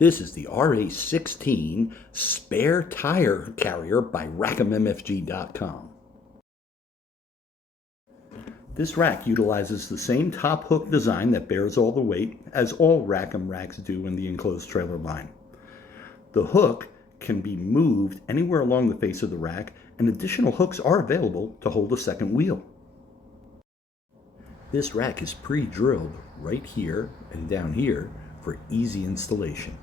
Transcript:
This is the RA-16 spare tire carrier by RackMFG.com. This rack utilizes the same top hook design that bears all the weight as all Rackham racks do in the enclosed trailer line. The hook can be moved anywhere along the face of the rack, and additional hooks are available to hold a second wheel. This rack is pre-drilled right here and down here for easy installation.